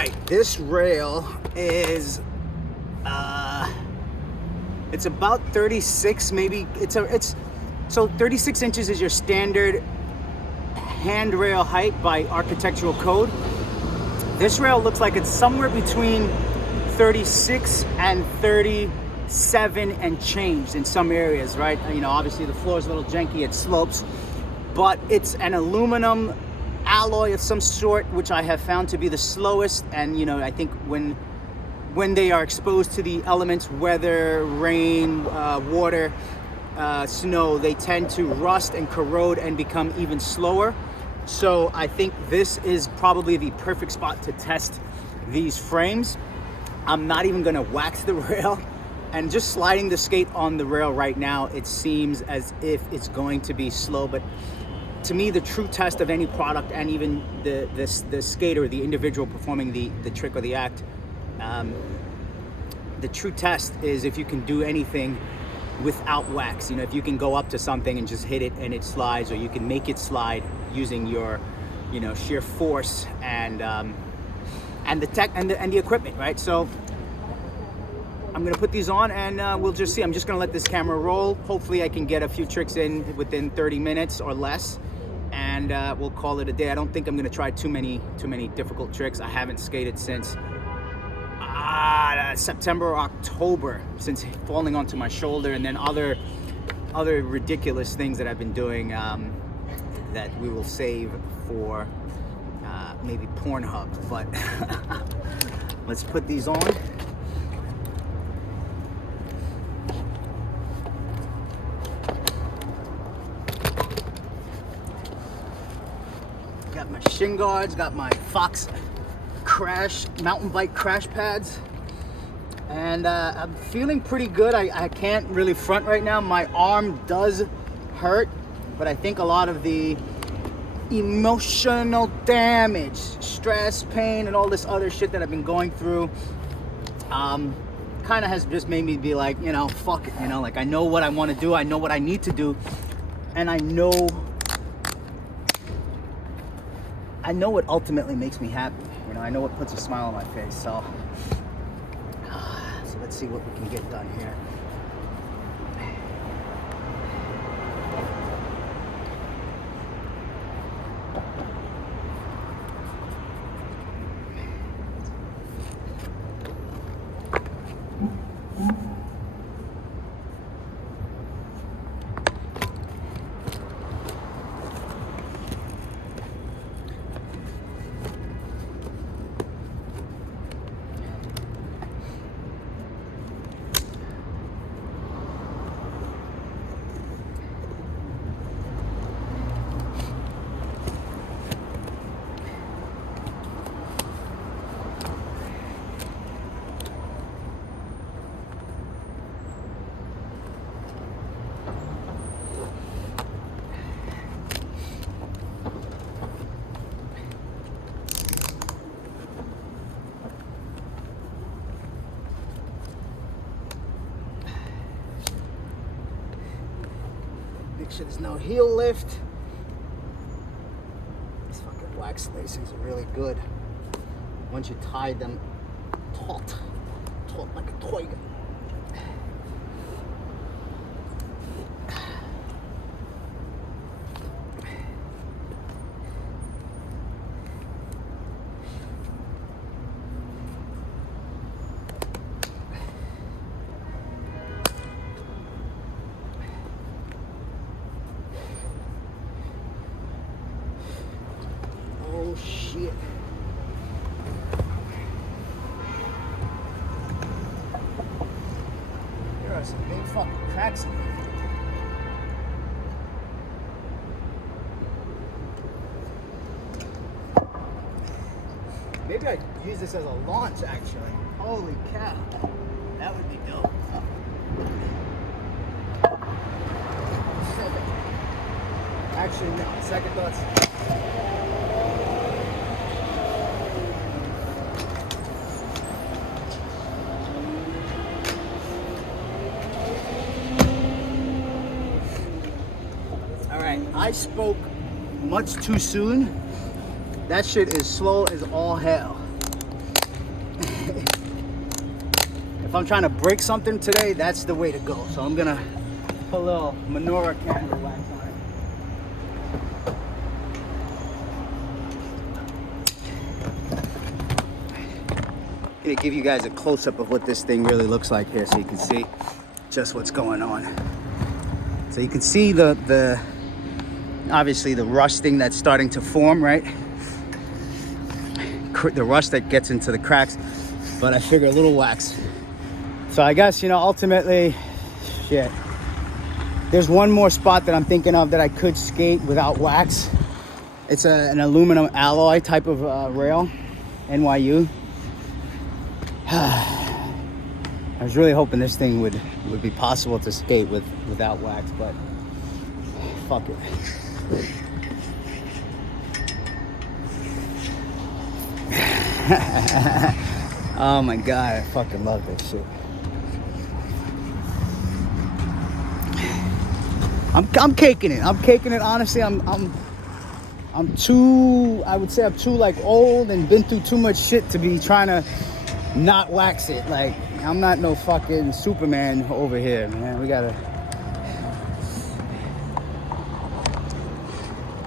right, this rail is it's about 36, maybe so 36 inches is your standard handrail height by architectural code. This rail looks like it's somewhere between 36 and 37 and changed in some areas, right? You know, obviously the floor is a little janky, it slopes, but it's an aluminum alloy of some sort, which I have found to be the slowest. And you know, I think when they are exposed to the elements, weather, rain, water, snow, they tend to rust and corrode and become even slower. So I think this is probably the perfect spot to test these frames. I'm not even gonna wax the rail, and just sliding the skate on the rail right now, it seems as if it's going to be slow. But to me, the true test of any product, and even the skater, the individual performing the trick or the act, the true test is if you can do anything without wax. You know, if you can go up to something and just hit it and it slides, or you can make it slide using your, you know, sheer force and the tech and the equipment, right? So I'm gonna put these on and we'll just see. I'm just gonna let this camera roll. Hopefully I can get a few tricks in within 30 minutes or less, and we'll call it a day. I don't think I'm gonna try too many difficult tricks. I haven't skated since September or October, since falling onto my shoulder, and then other ridiculous things that I've been doing that we will save for maybe Pornhub. But let's put these on. Got my shin guards, got my Fox mountain bike crash pads, and I'm feeling pretty good. I can't really front right now. My arm does hurt, but I think a lot of the emotional damage, stress, pain, and all this other shit that I've been going through kind of has just made me be like, you know, fuck it, you know, like I know what I want to do, I know what I need to do, and I know what ultimately makes me happy. You know, I know what puts a smile on my face. So let's see what we can get done here. Make sure there's no heel lift. These fucking wax lacings are really good once you tie them taut like a toy gun. Oh shit. There are some big fucking cracks in here. Maybe I use this as a launch actually. Holy cow. That would be dope. Actually no, second thoughts. I spoke much too soon. That shit is slow as all hell. if I'm trying to break something today, that's the way to go. So I'm gonna put a little menorah candle wax on it. Gonna give you guys a close-up of what this thing really looks like here, so you can see just what's going on. So you can see the obviously the rusting that's starting to form, right? The rust that gets into the cracks, but I figure a little wax. So I guess, you know, ultimately, shit. There's one more spot that I'm thinking of that I could skate without wax. It's an aluminum-alloy type of rail, NYU. I was really hoping this thing would be possible to skate without wax, but fuck it. Oh my god, I fucking love this shit. I'm caking it. I'm caking it. Honestly, I'm too. I would say I'm too like old and been through too much shit to be trying to not wax it. Like, I'm not no fucking Superman over here, man.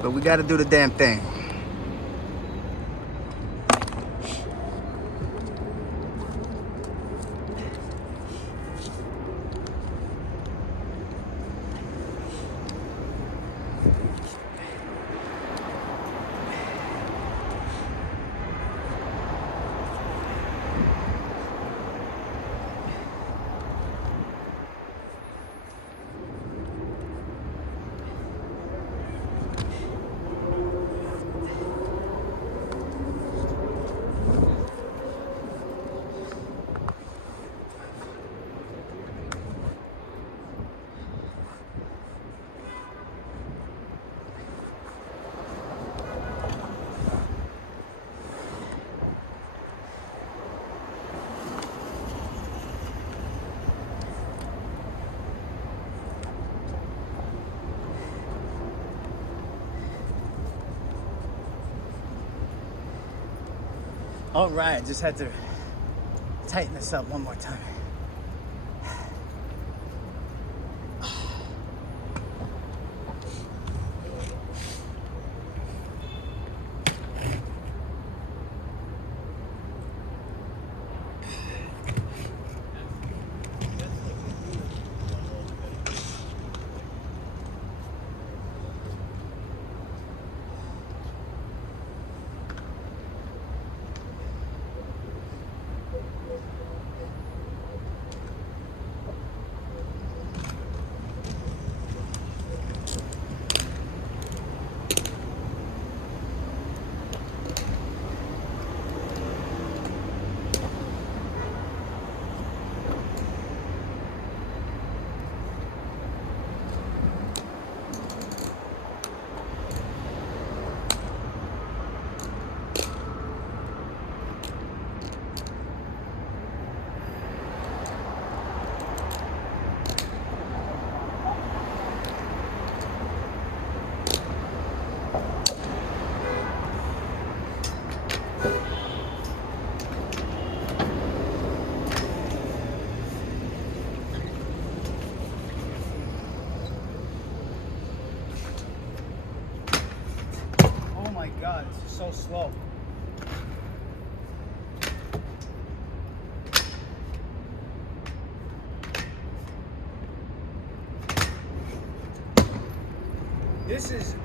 But we gotta do the damn thing. All right, just had to tighten this up one more time. God, this is so slow. This is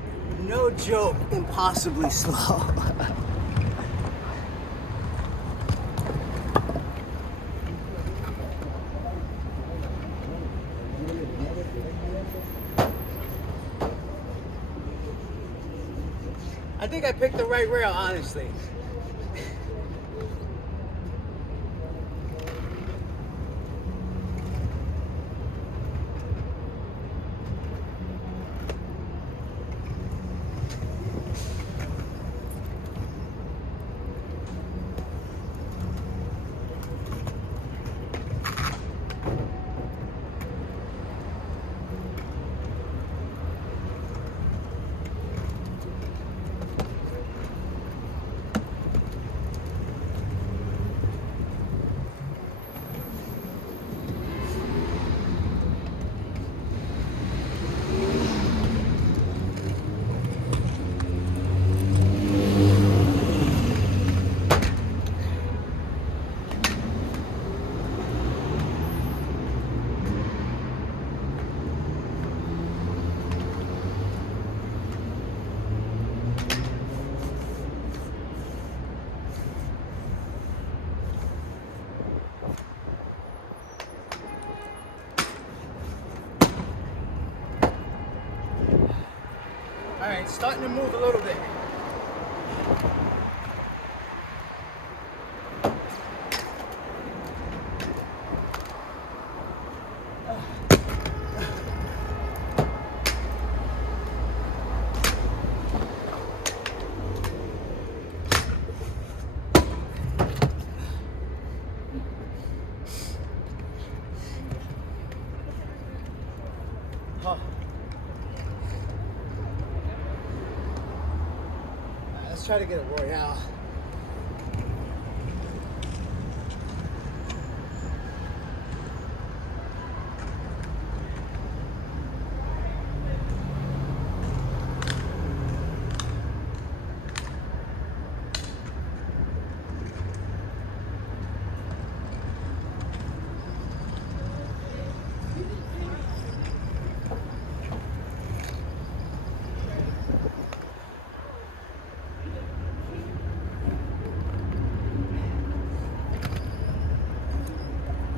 no joke, impossibly slow. I think I picked the right rail, honestly. It's starting to move a little bit. Let's try to get a Royale.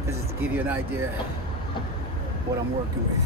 This is to give you an idea what I'm working with.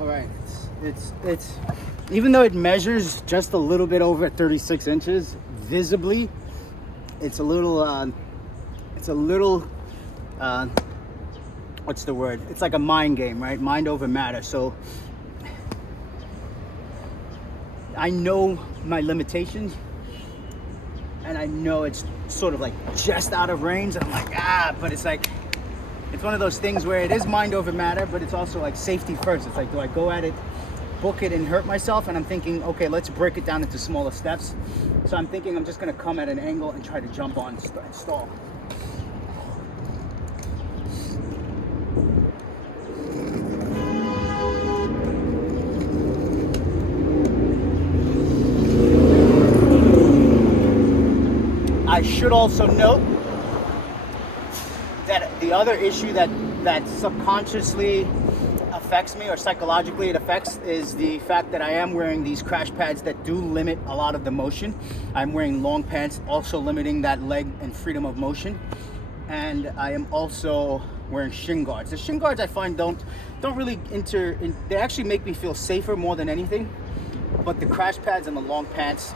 All right, it's even though it measures just a little bit over 36 inches visibly, it's a little what's the word? It's like a mind game, right? Mind over matter. So I know my limitations, and I know it's sort of like just out of range. I'm like, but it's like, it's one of those things where it is mind over matter, but it's also like safety first. It's like, do I go at it, book it, and hurt myself? And I'm thinking, okay, let's break it down into smaller steps. So I'm thinking I'm just gonna come at an angle and try to jump on and stall. I should also note that the other issue that subconsciously affects me, or psychologically it affects, is the fact that I am wearing these crash pads that do limit a lot of the motion. I'm wearing long pants, also limiting that leg and freedom of motion. And I am also wearing shin guards. The shin guards I find don't really they actually make me feel safer more than anything. But the crash pads and the long pants,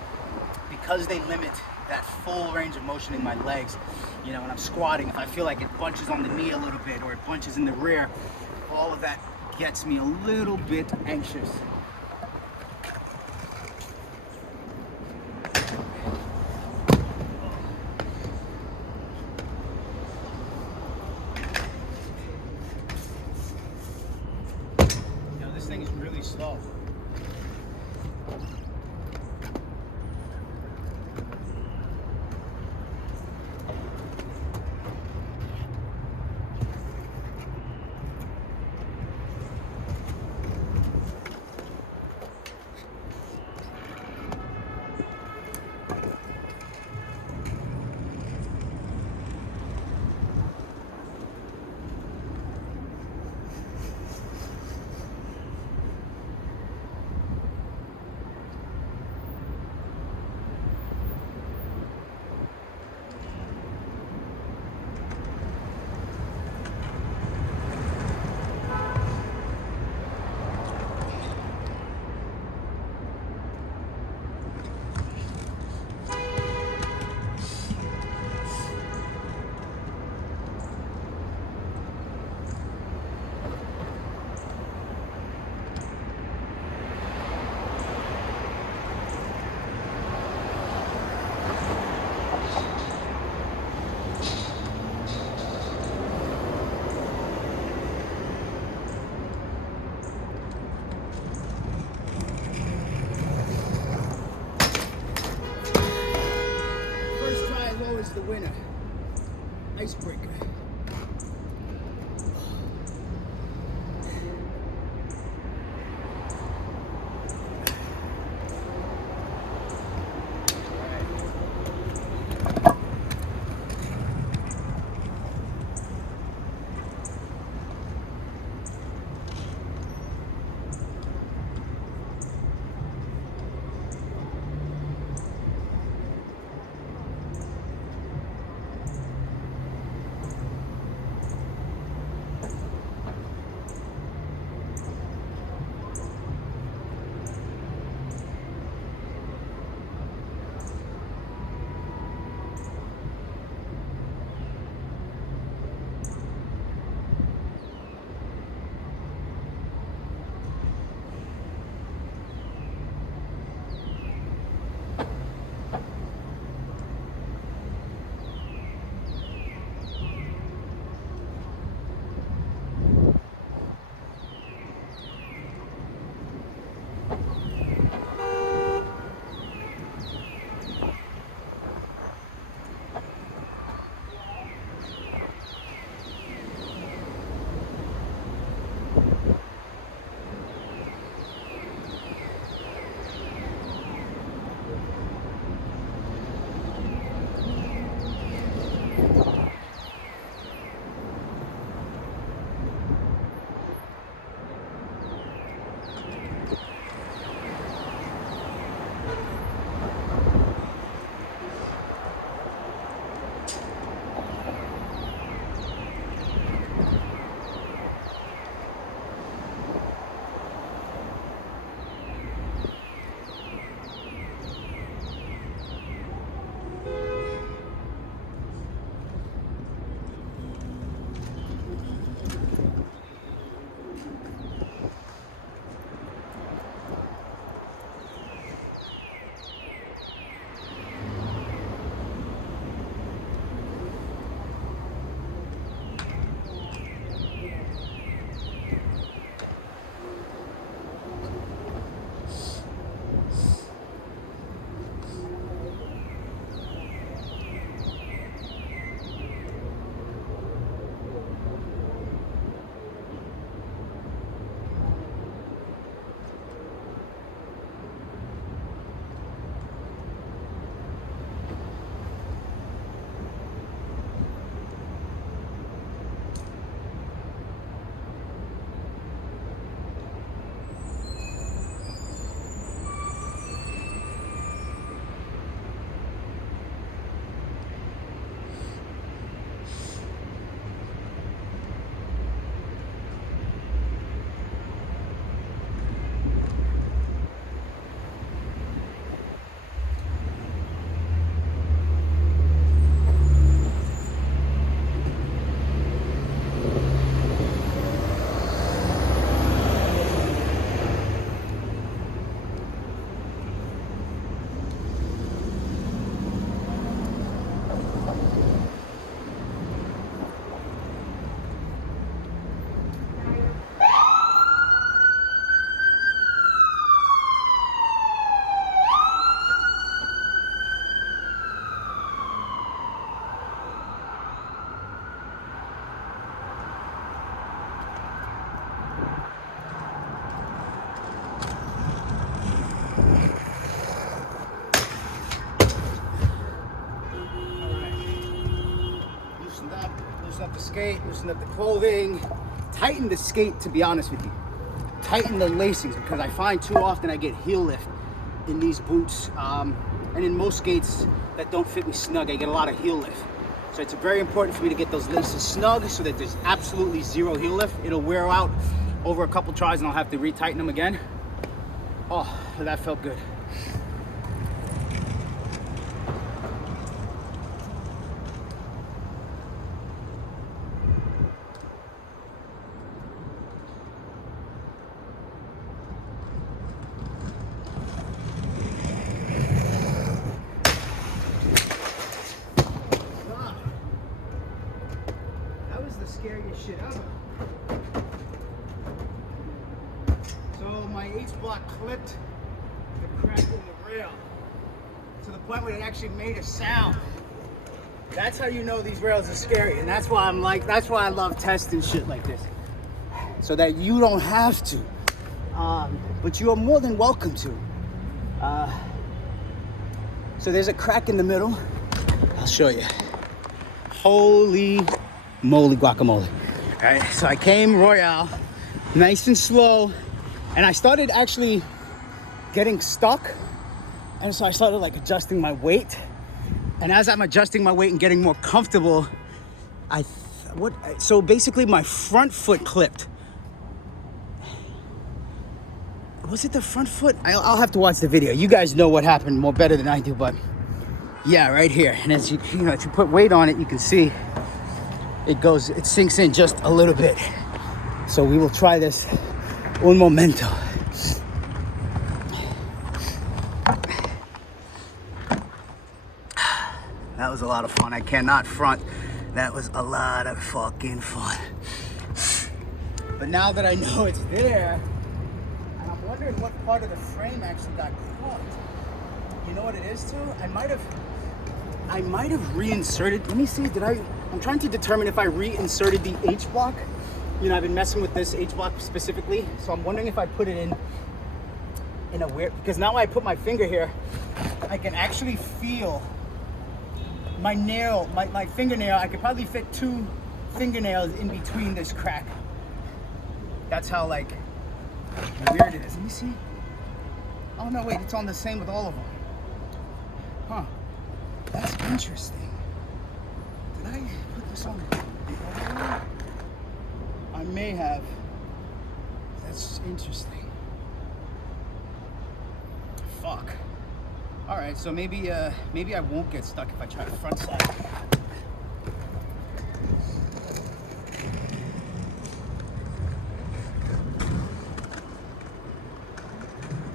because they limit that full range of motion in my legs, you know, when I'm squatting, if I feel like it bunches on the knee a little bit or it bunches in the rear, all of that gets me a little bit anxious. You know, this thing is really slow. is the winner. Icebreaker. Loosen up the skate, loosen up the clothing, tighten the skate, to be honest with you. Tighten the lacings, because I find too often I get heel lift in these boots, and in most skates that don't fit me snug, I get a lot of heel lift. So it's very important for me to get those laces snug so that there's absolutely zero heel lift. It'll wear out over a couple tries and I'll have to retighten them again. Oh, that felt good. Scariest shit ever. So my H-block clipped the crack in the rail to the point where it actually made a sound. That's how you know these rails are scary, and that's why that's why I love testing shit like this, so that you don't have to, but you are more than welcome to. So there's a crack in the middle. I'll show you. Holy moly guacamole. All right, so I came Royale, nice and slow, and I started actually getting stuck, and so I started like adjusting my weight. And as I'm adjusting my weight and getting more comfortable, so basically my front foot clipped. Was it the front foot? I'll have to watch the video. You guys know what happened more better than I do, but yeah, right here. And as you know, if you put weight on it, you can see it sinks in just a little bit. So we will try this un momento. That was a lot of fun. I cannot front. That was a lot of fucking fun. But now that I know it's there, and I'm wondering what part of the frame actually got caught. You know what it is too? I might have reinserted. Let me see. I'm trying to determine if I reinserted the H block. You know, I've been messing with this H block specifically, so I'm wondering if I put it in a weird, because now I put my finger here, I can actually feel my nail, my fingernail. I could probably fit 2 fingernails in between this crack. That's how like weird it is. Let me see. Oh no, wait, it's on the same with all of them. Huh, that's interesting. Did I put this on the other one? I may have. That's interesting. Fuck. All right, so maybe I won't get stuck if I try the front side.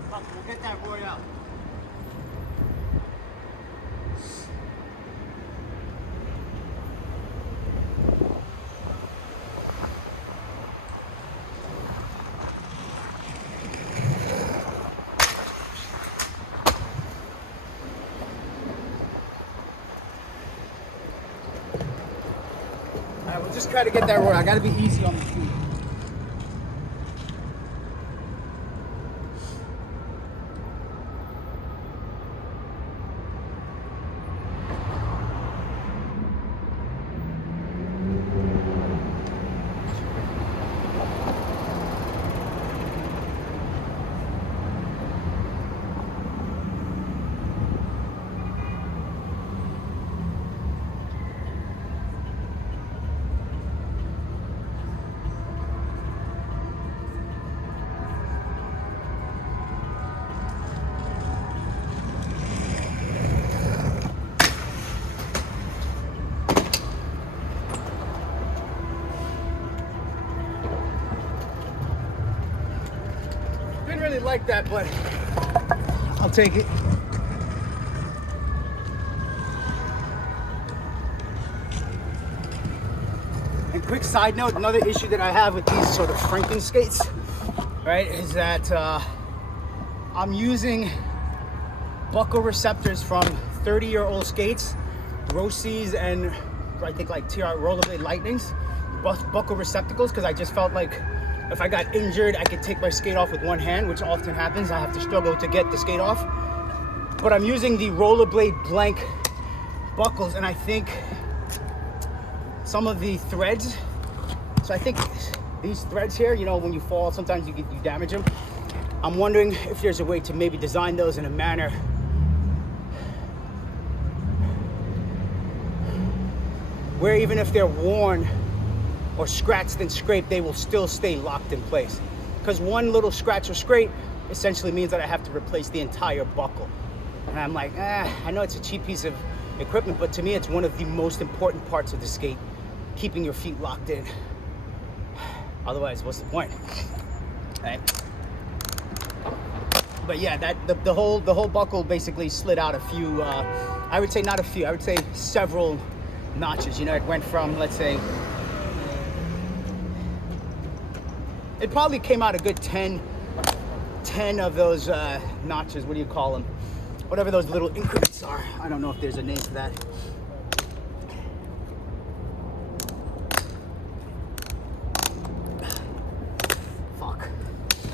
Fuck, we'll get that Royale. We'll just try to get that Royale. I gotta be easy on the feet. Really like that, but I'll take it. And quick side note, another issue that I have with these sort of Franken skates, right, is that I'm using buckle receptors from 30-year-old skates, Rossi's, and I think like TR Rollerblade Lightnings, buckle receptacles, because I just felt like if I got injured, I could take my skate off with one hand, which often happens. I have to struggle to get the skate off. But I'm using the Rollerblade blank buckles, and I think some of the threads, so I think these threads here, you know, when you fall, sometimes you damage them. I'm wondering if there's a way to maybe design those in a manner where even if they're worn or scratched and scraped, they will still stay locked in place. Because one little scratch or scrape essentially means that I have to replace the entire buckle. And I'm like, I know it's a cheap piece of equipment, but to me it's one of the most important parts of the skate, keeping your feet locked in. Otherwise, what's the point? Right? But yeah, the whole buckle basically slid out a few, I would say not a few, I would say several notches. You know, it went from, let's say, it probably came out a good 10 of those notches. What do you call them? Whatever those little increments are. I don't know if there's a name for that.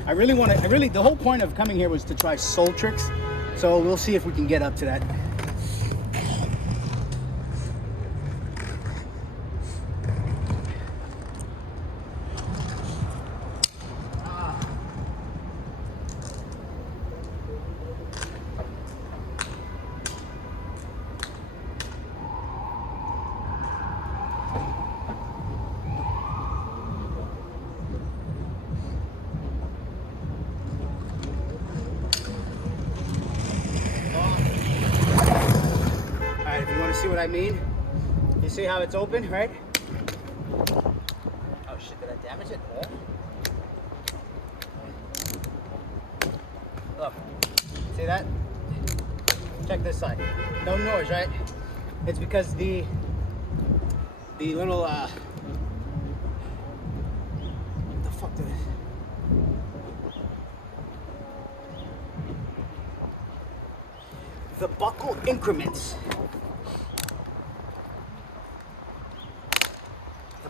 The whole point of coming here was to try sole tricks. So we'll see if we can get up to that. See what I mean? You see how it's open, right? Oh shit, did I damage it? Oh. Look, see that? Check this side. No noise, right? It's because the little what the fuck did it? The buckle increments.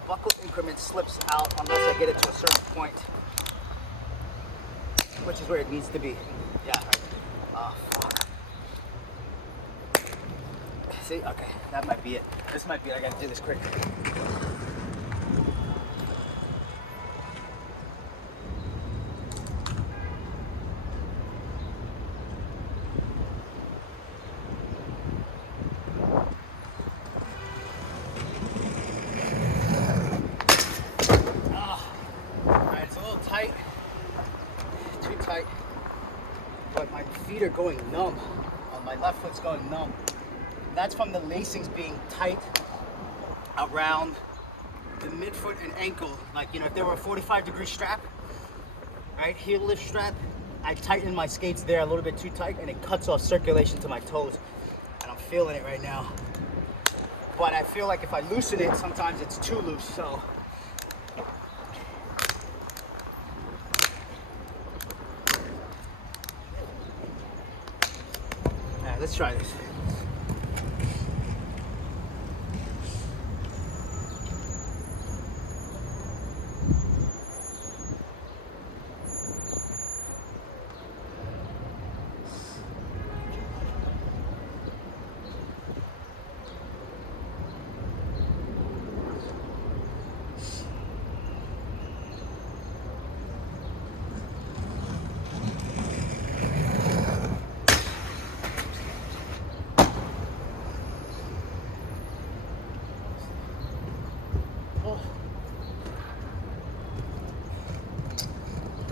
Buckle increment slips out unless I get it to a certain point, which is where it needs to be. Yeah, right. Oh, fuck. See? Okay, that might be it. This might be it. I gotta do this quick. But my feet are going numb. My left foot's going numb. That's from the lacings being tight around the midfoot and ankle. Like, you know, if there were a 45-degree strap, right, heel lift strap, I tighten my skates there a little bit too tight and it cuts off circulation to my toes. And I'm feeling it right now. But I feel like if I loosen it, sometimes it's too loose, so. Let's try this.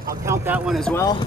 I'll count that one as well.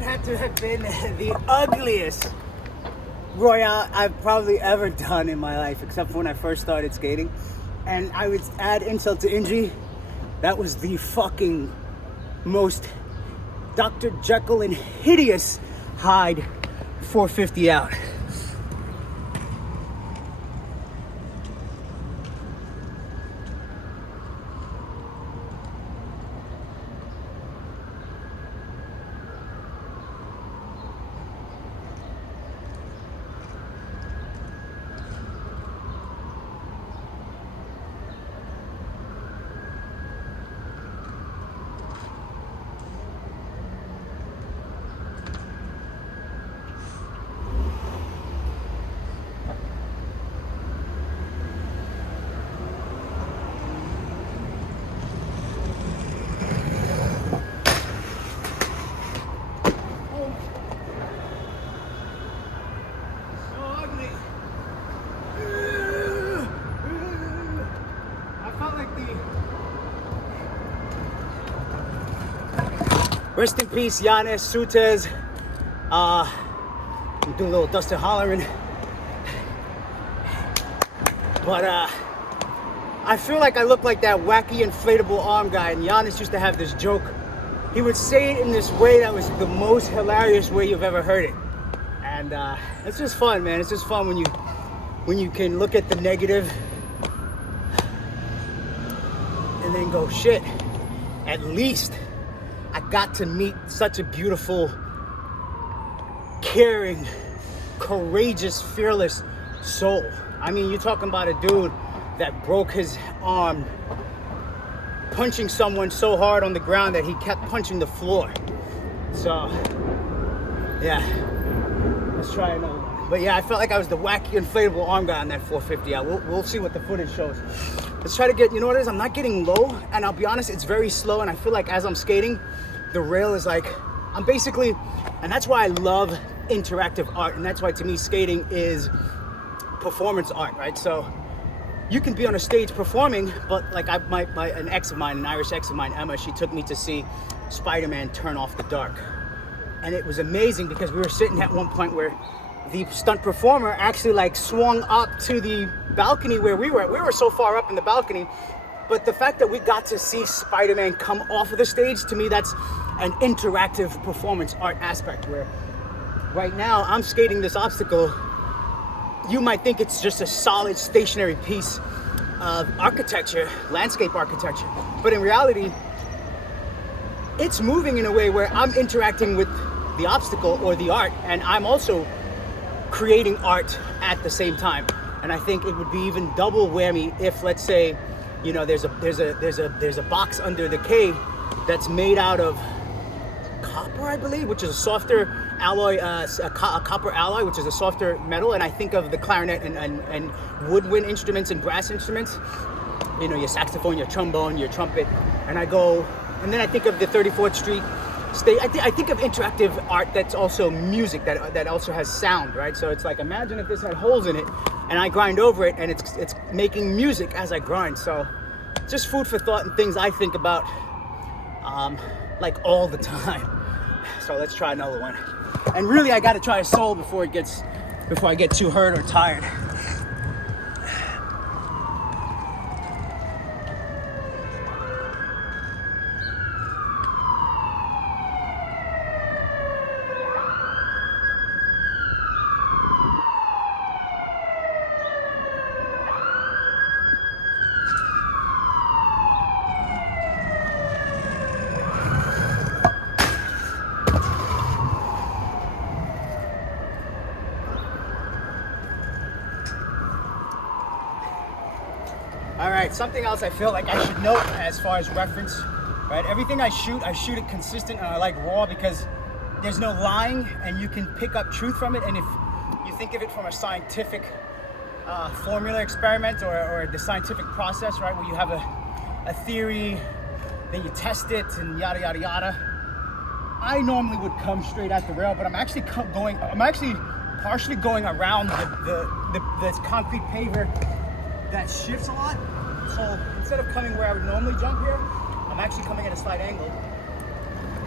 That had to have been the ugliest royale I've probably ever done in my life, except for when I first started skating. And I would add insult to injury, that was the fucking most Dr. Jekyll and hideous Hyde 450 out. Rest in peace, Giannis, Sutes. Do a little Dustin hollering. But I feel like I look like that wacky inflatable arm guy, and Giannis used to have this joke. He would say it in this way that was the most hilarious way you've ever heard it. And it's just fun, man. It's just fun when you can look at the negative and then go, shit, at least I got to meet such a beautiful, caring, courageous, fearless soul. I mean, you're talking about a dude that broke his arm punching someone so hard on the ground that he kept punching the floor. So, yeah, let's try another one. But yeah, I felt like I was the wacky inflatable arm guy on that 450 out. We'll see what the footage shows. Let's try to get, you know what it is? I'm not getting low, and I'll be honest, it's very slow, and I feel like as I'm skating, the rail is like, I'm basically, and that's why I love interactive art, and that's why to me skating is performance art, right? So you can be on a stage performing, but like an ex of mine, an Irish ex of mine, Emma, she took me to see Spider-Man Turn Off the Dark. And it was amazing because we were sitting at one point where the stunt performer actually like swung up to the balcony where we were. We were so far up in the balcony, but the fact that we got to see Spider-Man come off of the stage, to me, that's an interactive performance art aspect where right now I'm skating this obstacle. You might think it's just a solid stationary piece of architecture, landscape architecture, but in reality, it's moving in a way where I'm interacting with the obstacle or the art, and I'm also creating art at the same time. And I think it would be even double whammy if, let's say, you know, there's a box under the K that's made out of copper, I believe, which is a softer alloy, a copper alloy, which is a softer metal. And I think of the clarinet and woodwind instruments and brass instruments, you know, your saxophone, your trombone, your trumpet, and then I think of the 34th Street stage. I think of interactive art that's also music, that also has sound, right? So it's like, imagine if this had holes in it and I grind over it and it's making music as I grind. So just food for thought and things I think about like all the time. So let's try another one. And really I gotta try a sole before I get too hurt or tired. All right, something else I feel like I should note as far as reference, right? Everything I shoot it consistent, and I like raw because there's no lying and you can pick up truth from it. And if you think of it from a scientific formula experiment or the scientific process, right, where you have a theory, then you test it and yada, yada, yada. I normally would come straight at the rail, but I'm actually partially going around the concrete paver that shifts a lot. So instead of coming where I would normally jump here, I'm actually coming at a slight angle.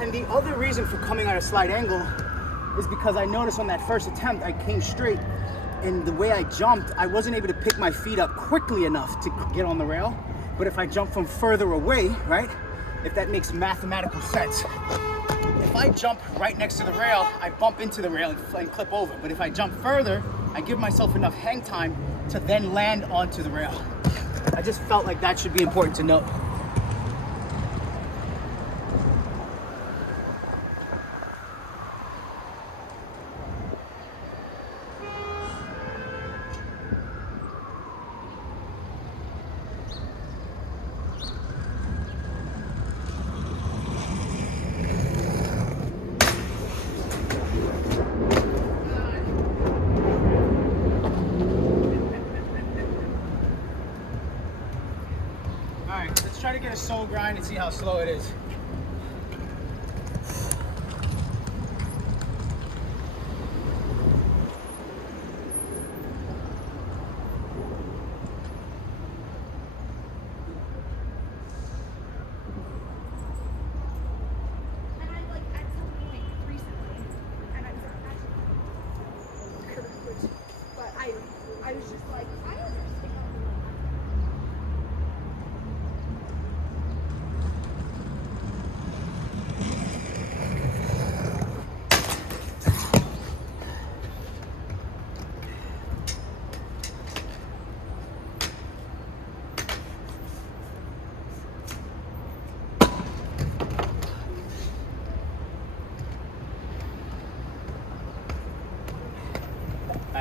And the other reason for coming at a slight angle is because I noticed on that first attempt, I came straight, and the way I jumped, I wasn't able to pick my feet up quickly enough to get on the rail. But if I jump from further away, right, if that makes mathematical sense, if I jump right next to the rail, I bump into the rail and clip over. But if I jump further, I give myself enough hang time to then land onto the rail. I just felt like that should be important to note. Try to get a soul grind and see how slow it is. I was just like, I understand.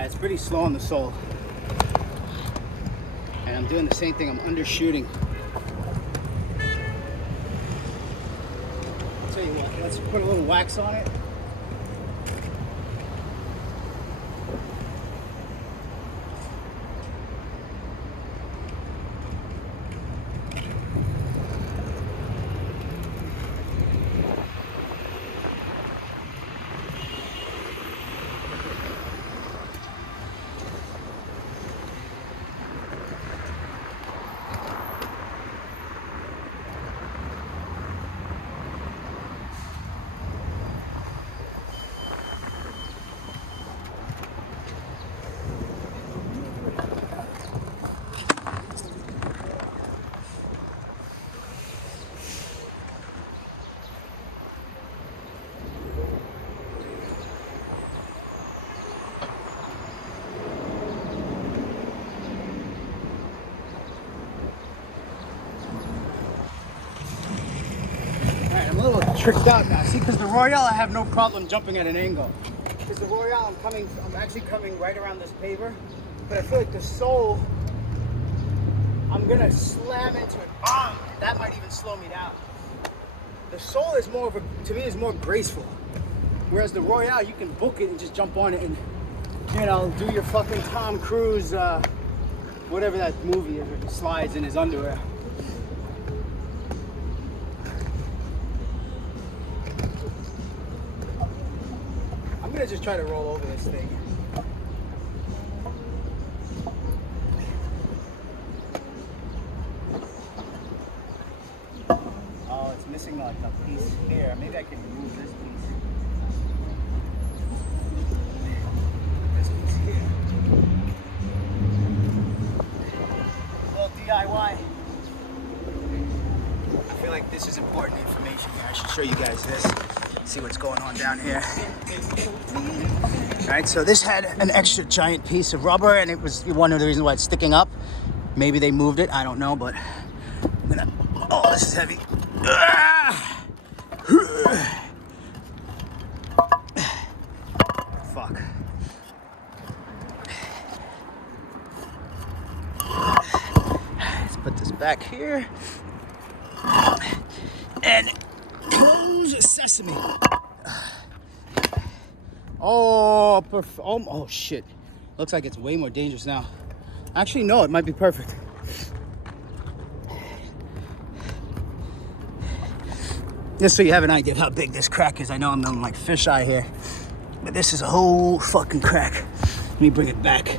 It's pretty slow on the sole. And I'm doing the same thing, I'm undershooting. I'll tell you what, let's put a little wax on it. Tricked out now. See, because the Royale, I have no problem jumping at an angle. Because the Royale, I'm actually coming right around this paver, but I feel like the sole, I'm gonna slam into it. Bang! That might even slow me down. The sole is more of a, to me, is more graceful. Whereas the Royale, you can book it and just jump on it and, you know, do your fucking Tom Cruise, whatever that movie is, where he slides in his underwear. I'm gonna just try to roll over this thing. Oh, it's missing like a piece here. Maybe I can remove this piece. This piece here. A little DIY. I feel like this is important information here. I should show you guys this. See what's going on down here. All right, so this had an extra giant piece of rubber, and it was one of the reasons why it's sticking up. Maybe they moved it, I don't know, but I'm gonna, oh, this is heavy. Fuck. Let's put this back here. And close sesame. Oh shit. Looks like it's way more dangerous now. Actually, no, it might be perfect. Just so you have an idea of how big this crack is. I know I'm on like fisheye here, but this is a whole fucking crack. Let me bring it back.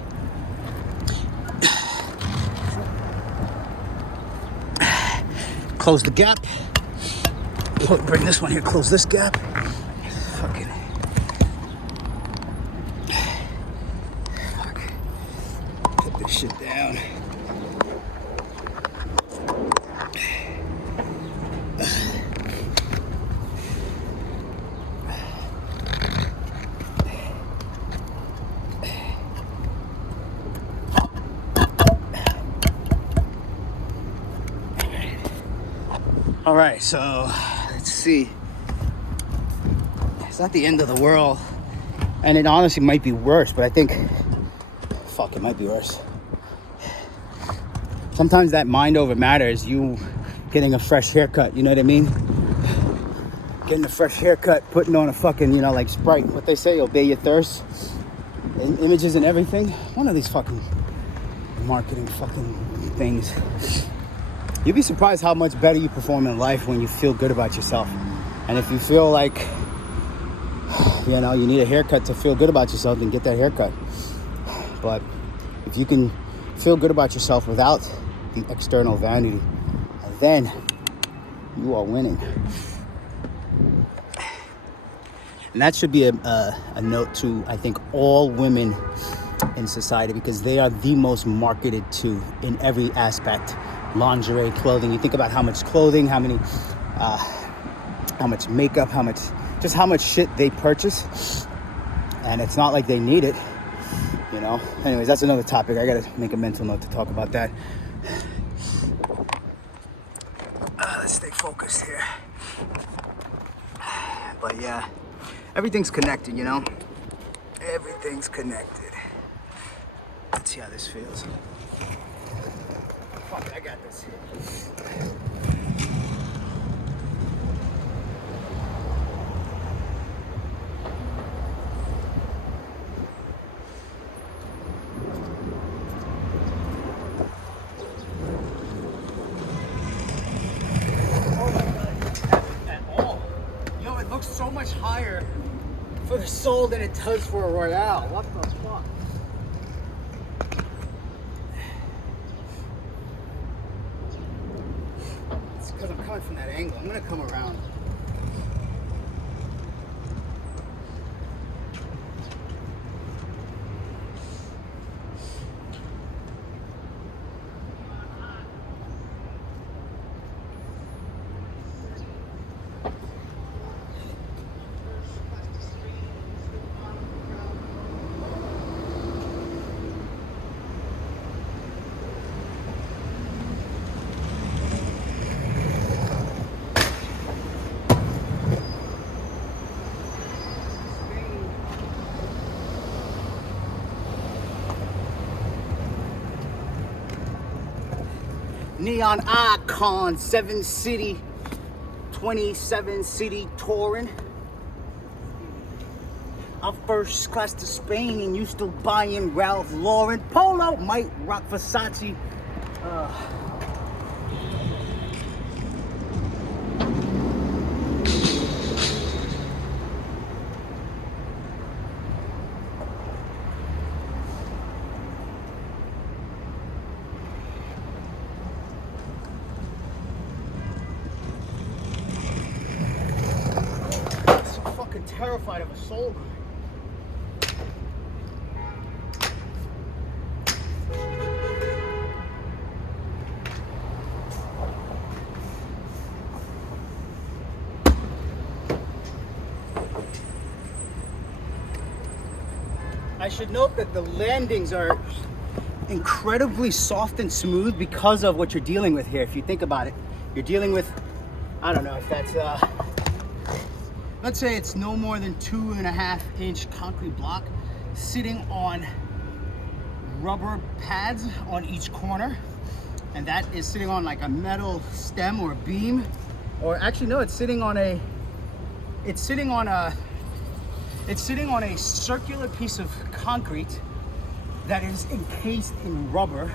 Close the gap. bring this one here, close this gap. Fucking. Fuck. Put this shit down. All right, so let's see. It's not the end of the world, and it honestly might be worse, but I think, fuck, it might be worse. Sometimes that mind over matter is you getting a fresh haircut, you know what I mean? Getting a fresh haircut, putting on a fucking, you know, like Sprite, what they say, obey your thirst, and images and everything. One of these fucking marketing fucking things. You'd be surprised how much better you perform in life when you feel good about yourself. And if you feel like, you know, you need a haircut to feel good about yourself, then get that haircut. But if you can feel good about yourself without the external vanity, then you are winning. And that should be a note to, I think, all women in society, because they are the most marketed to in every aspect. Lingerie, clothing. You think about how much clothing, how much makeup, how much shit they purchase, and it's not like they need it, you know. Anyways, that's another topic. I gotta make a mental note to talk about that. Let's stay focused here. But yeah, everything's connected, you know. Everything's connected. Let's see how this feels. Fuck it, I got this. Oh my god, it doesn't happen at all. Yo, it looks so much higher for the Soul than it does for a Royale. What the fuck? Because I'm coming from that angle. I'm gonna come around. Neon icon, 27 city touring. Our first class to Spain and you still buying Ralph Lauren. Polo might rock Versace. Terrified of a Soul. I should note that the landings are incredibly soft and smooth because of what you're dealing with here. If you think about it, you're dealing with, I don't know if that's let's say it's no more than 2.5 inch concrete block sitting on rubber pads on each corner, and that is sitting on like a metal stem or beam, or actually no, it's sitting on a circular piece of concrete that is encased in rubber,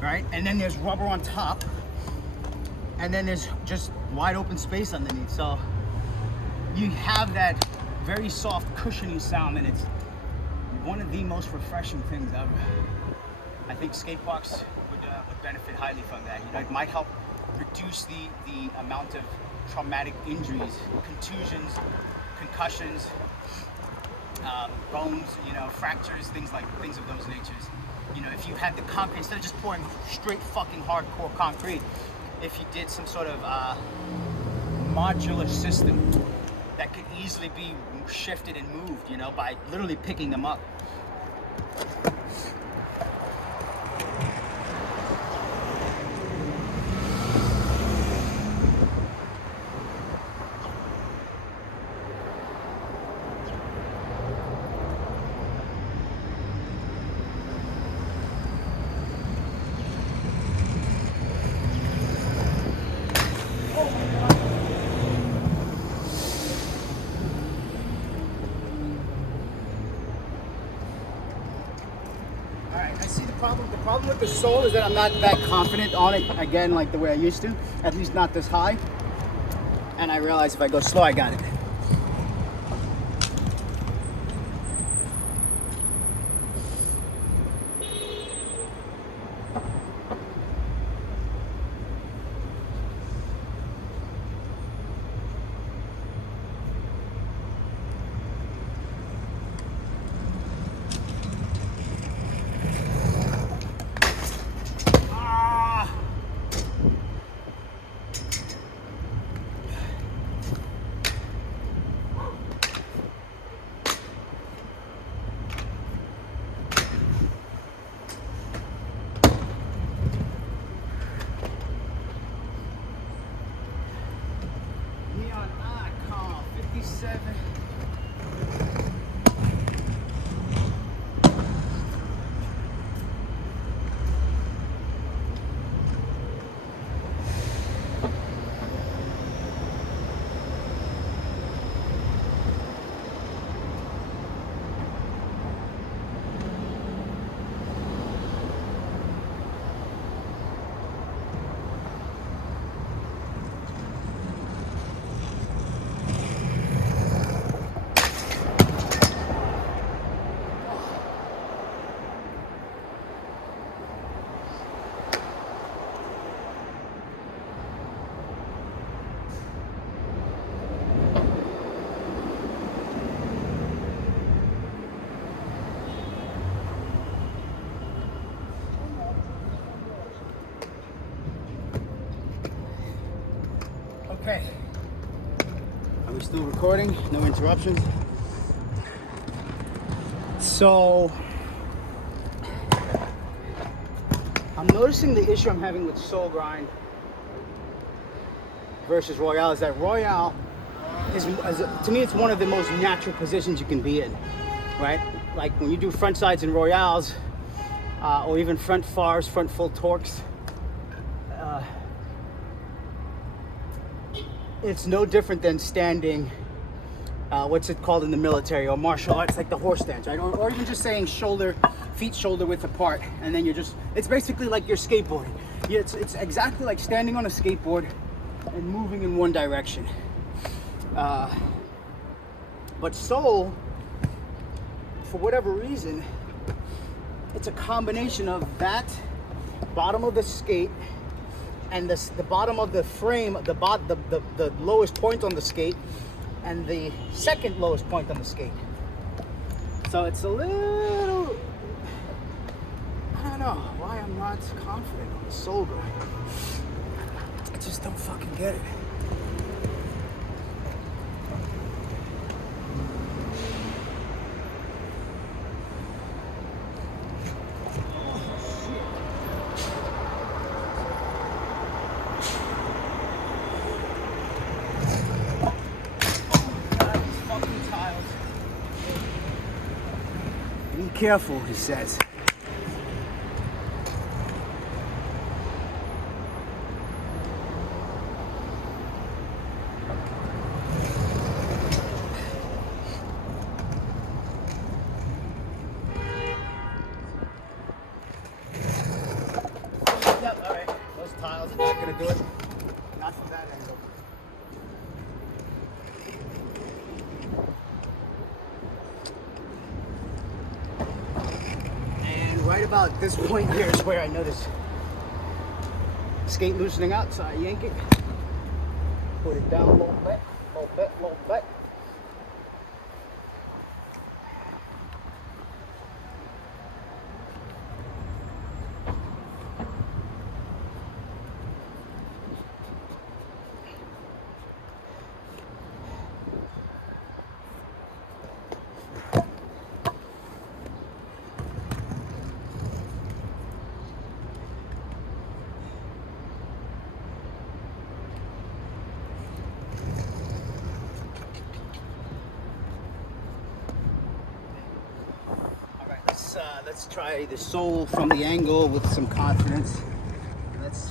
right? And then there's rubber on top, and then there's just wide open space underneath. So you have that very soft, cushiony sound, and it's one of the most refreshing things ever. I think skate parks would benefit highly from that. You know, it might help reduce the amount of traumatic injuries, contusions, concussions, bones, you know, fractures, things of those natures. You know, if you had the concrete, instead of just pouring straight fucking hardcore concrete, if you did some sort of modular system that could easily be shifted and moved, you know, by literally picking them up. The problem with the sole is that I'm not that confident on it, again, like the way I used to, at least not this high. And I realize if I go slow, I got it. Okay. Are we still recording? No interruptions? So, I'm noticing the issue I'm having with sole grind versus Royale is that Royale is to me, it's one of the most natural positions you can be in, right? Like when you do front sides in Royales, or even front fars, front full torques, it's no different than standing, what's it called in the military or martial arts, like the horse stance, right? Or even just saying feet shoulder width apart, and then it's basically like you're skateboarding. Yeah, it's exactly like standing on a skateboard and moving in one direction. But sole, for whatever reason, it's a combination of that bottom of the skate and the bottom of the frame, the lowest point on the skate, and the second lowest point on the skate. So it's a little, I don't know why I'm not confident on the sole grind. I just don't fucking get it. Be careful, he says. Yep, all right. Those tiles are not going to do it. Not from that angle. Right about this point here is where I notice skate loosening out, so I yank it. Put it down a little bit, little bit, little bit. Let's try the sole from the angle with some confidence. Let's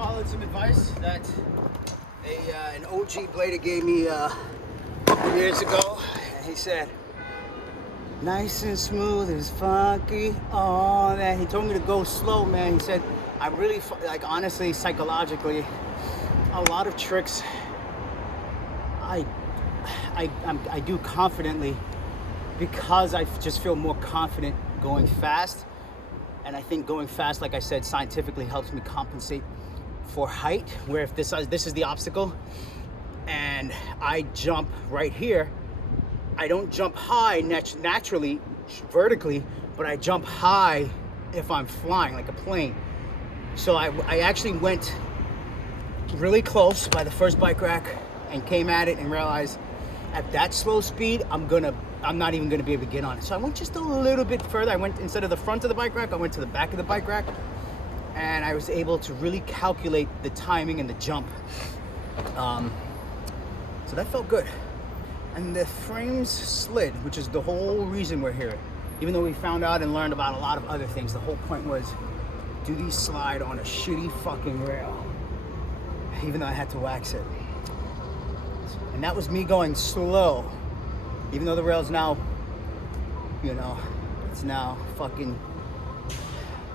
followed some advice that an OG blader gave me a couple years ago. And he said, nice and smooth as funky, all that. He told me to go slow, man. He said, I really, like, honestly, psychologically, a lot of tricks I do confidently because I just feel more confident going fast. And I think going fast, like I said, scientifically helps me compensate for height, where if this is the obstacle and I jump right here, I don't jump high naturally, vertically, but I jump high if I'm flying like a plane. So I actually went really close by the first bike rack and came at it and realized at that slow speed, I'm not even gonna be able to get on it. So I went just a little bit further. I went, instead of the front of the bike rack, I went to the back of the bike rack, and I was able to really calculate the timing and the jump. So that felt good. And the frames slid, which is the whole reason we're here. Even though we found out and learned about a lot of other things, the whole point was, do these slide on a shitty fucking rail? Even though I had to wax it. And that was me going slow. Even though the rail's now, you know, it's now fucking,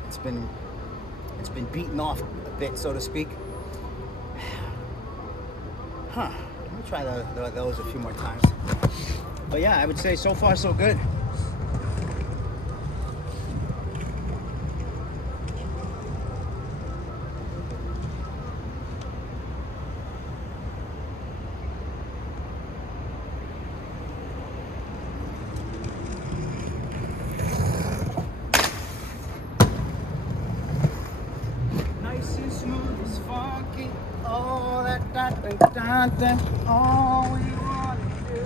it's been beaten off a bit, so to speak. Let me try those a few more times. But yeah, I would say so far so good. monkey. Oh, that, all we want to do.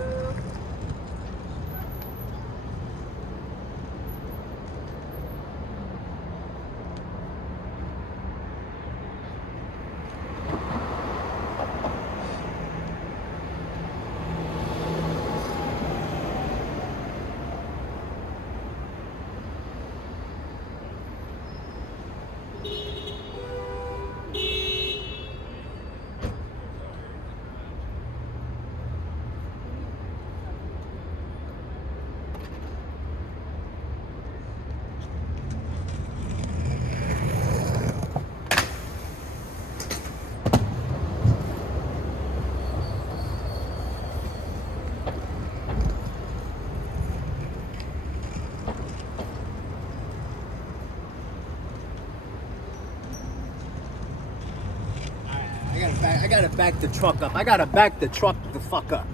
I gotta back the truck up. I gotta back the truck the fuck up.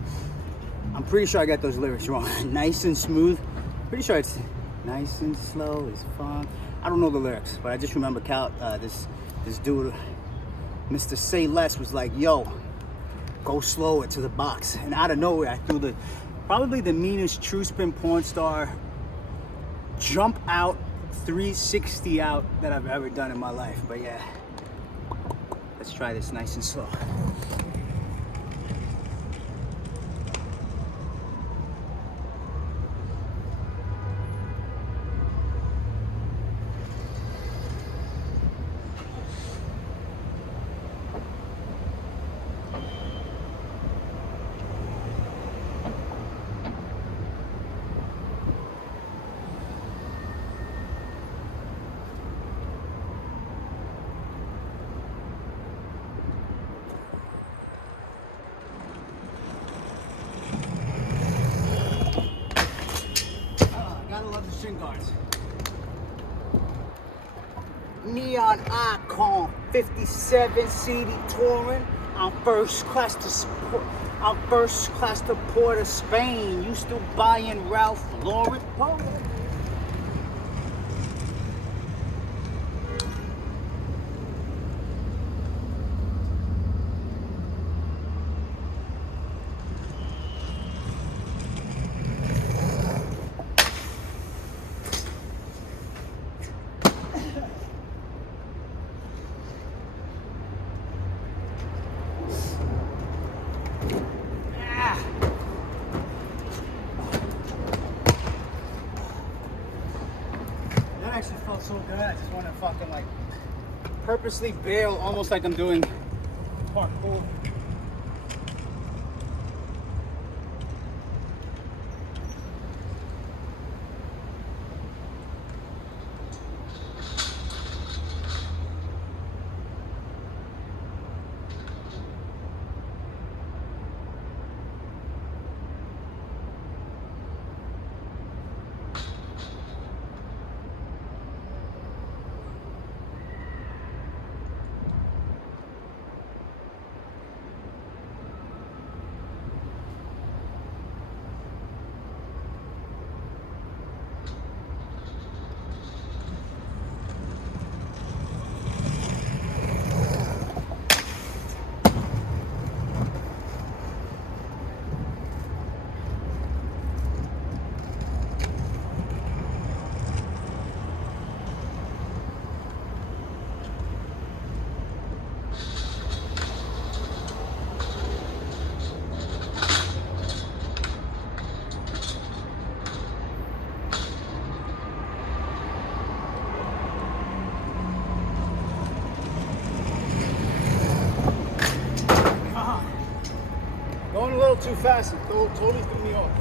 I'm pretty sure I got those lyrics wrong. Nice and smooth. Pretty sure it's nice and slow is fun. I don't know the lyrics, but I just remember this dude, Mr. Say Less, was like, yo, go slower to the box. And out of nowhere, I threw probably the meanest true spin porn star jump out, 360 out that I've ever done in my life. But yeah. Let's try this nice and slow. Shin guards. Neon Icon 57 CD touring. I'm first class to Port of Spain. You still buying Ralph Lauren? Actually felt so good. I just want to fucking like purposely bail, almost like I'm doing parkour. Going a little too fast, it totally threw me off.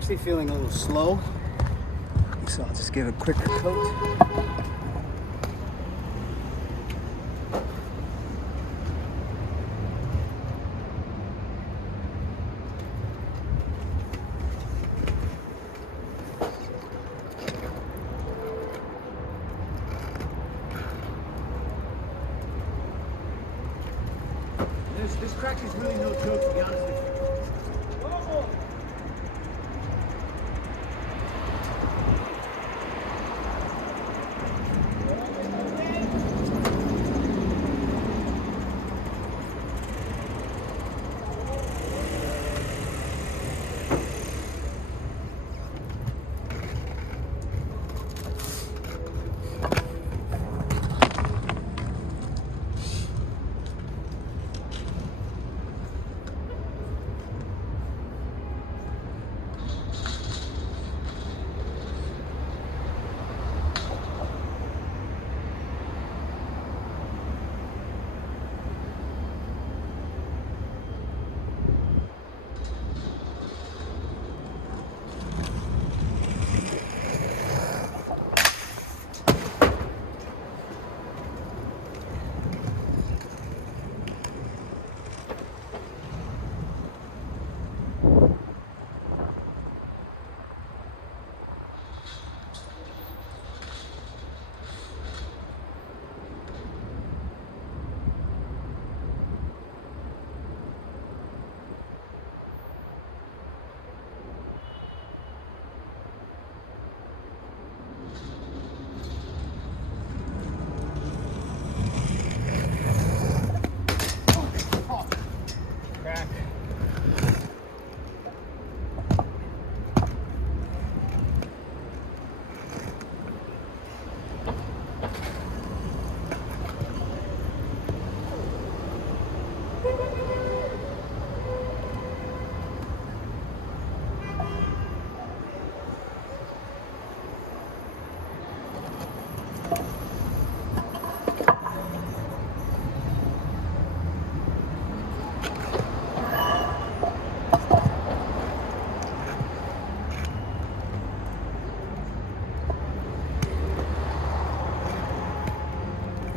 actually feeling a little slow, so I'll just give a quick coat. This crack is really no joke, to be honest with you.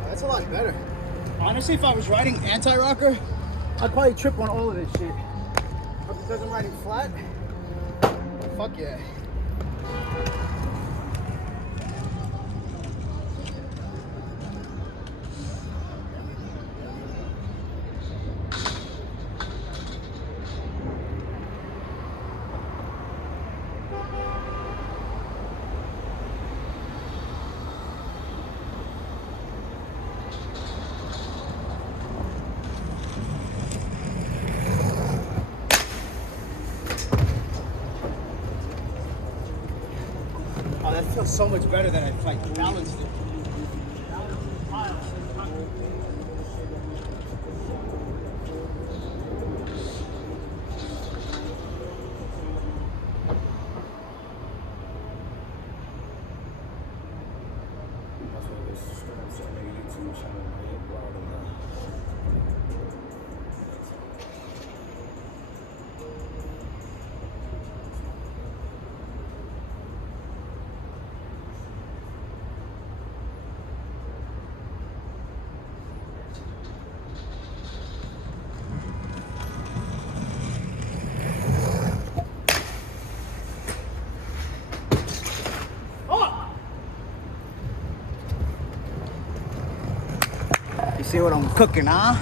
That's a lot better. Honestly, if I was riding anti-rocker, I'd probably trip on all of this shit. But because I'm riding flat, fuck yeah. Oh, that feels so much better than if I balanced it. See what I'm cooking, huh?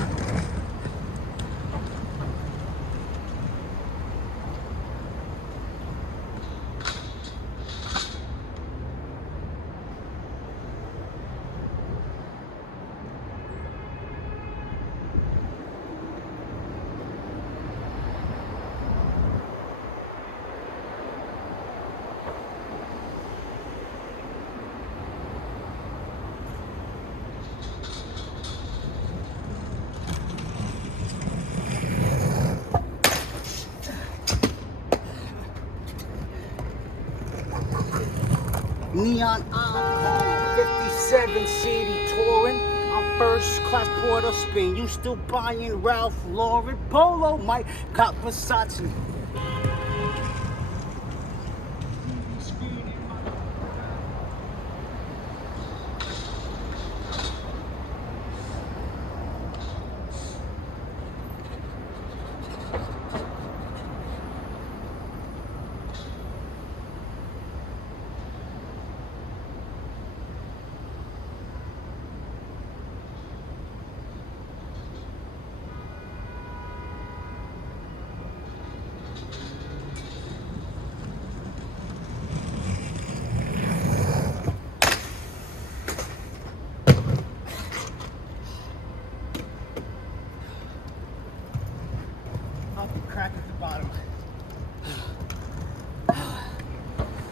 Neon alma, 57 city touring. I'm first class Porter spin. You still buying Ralph Lauren Polo? Might cop Versace.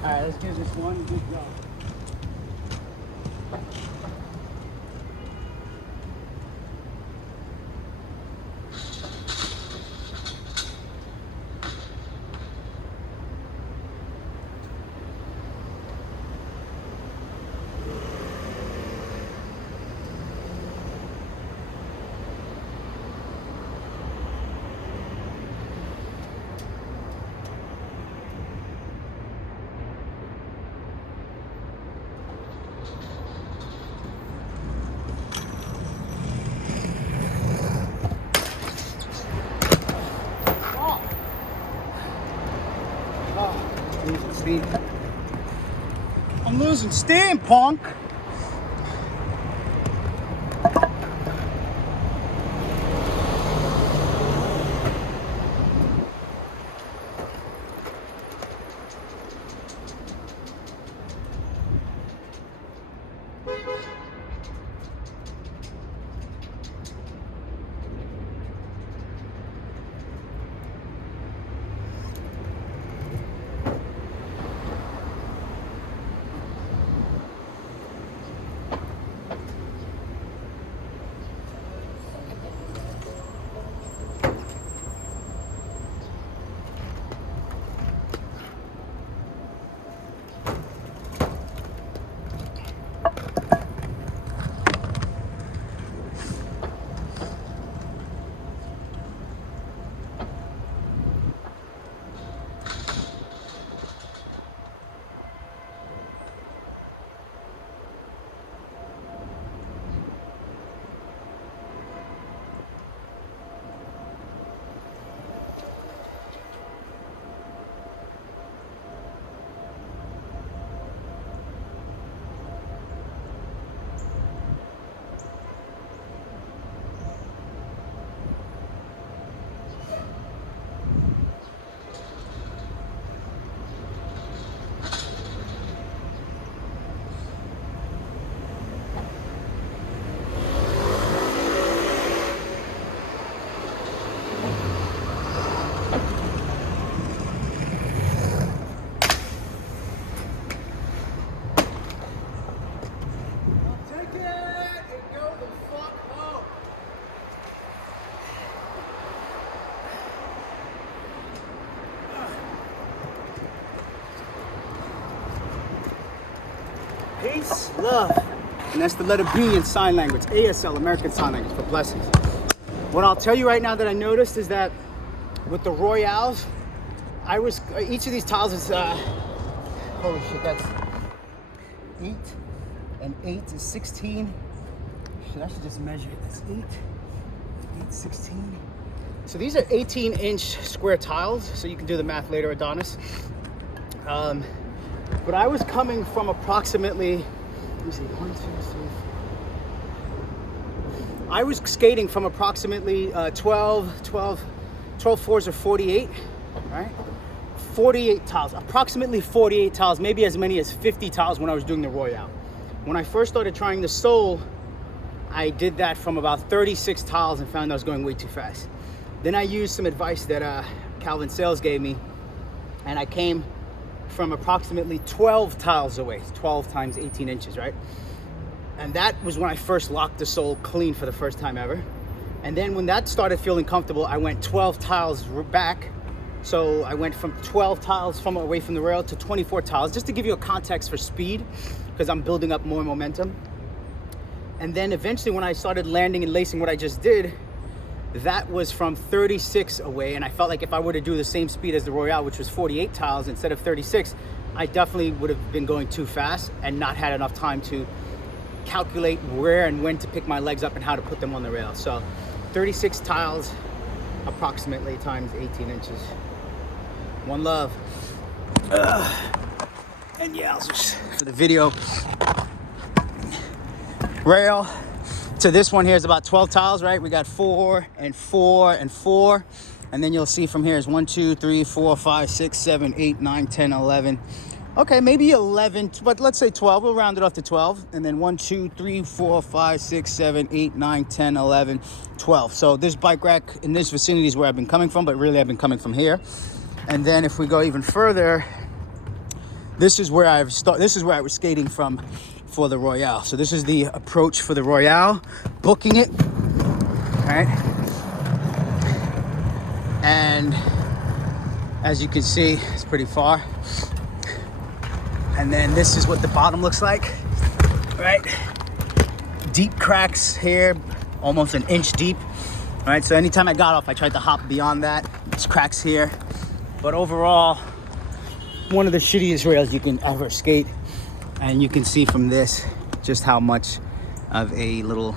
All right, let's give this one a good go. Losing speed. I'm losing steam, punk. Peace, love. And that's the letter B in sign language, ASL, American Sign Language, for blessings. What I'll tell you right now that I noticed is that with the Royales, each of these tiles is, holy shit, that's 8, and 8 is 16. Shit, I should just measure it. That's 8, 16. So these are 18-inch square tiles, so you can do the math later, Adonis. But I was coming from approximately, let me see, 1, 2, 3. I was skating from approximately 12 fours or 48, right? 48 tiles, approximately 48 tiles, maybe as many as 50 tiles when I was doing the Royale. When I first started trying the Soul, I did that from about 36 tiles and found I was going way too fast. Then I used some advice that Calvin Sales gave me, and I came from approximately 12 tiles away, 12 times 18 inches, right? And that was when I first locked the Soul clean for the first time ever. And then when that started feeling comfortable, I went 12 tiles back. So I went from 12 tiles from away from the rail to 24 tiles, just to give you a context for speed, because I'm building up more momentum. And then eventually when I started landing and lacing what I just did, that was from 36 away, and I felt like if I were to do the same speed as the Royale, which was 48 tiles instead of 36, I definitely would have been going too fast and not had enough time to calculate where and when to pick my legs up and how to put them on the rail. So 36 tiles approximately times 18 inches. One love. And yeah, I'll just, for the video, rail to this one here is about 12 tiles, right? We got 4 and 4 and 4. And then you'll see from here is 1, 2, 3, 4, 5, 6, 7, 8, 9, 10, 11. Okay, maybe 11, but let's say 12. We'll round it off to 12. And then 1, 2, 3, 4, 5, 6, 7, 8, 9, 10, 11, 12. So this bike rack in this vicinity is where I've been coming from, but really I've been coming from here. And then if we go even further, this is where I was skating from for the Royale. So this is the approach for the Royale, booking it, all right? And as you can see, it's pretty far. And then this is what the bottom looks like, right? Deep cracks here, almost an inch deep. All right, so anytime I got off, I tried to hop beyond that. There's cracks here. But overall, one of the shittiest rails you can ever skate. And you can see from this just how much of a little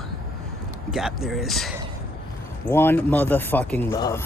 gap there is. One motherfucking love.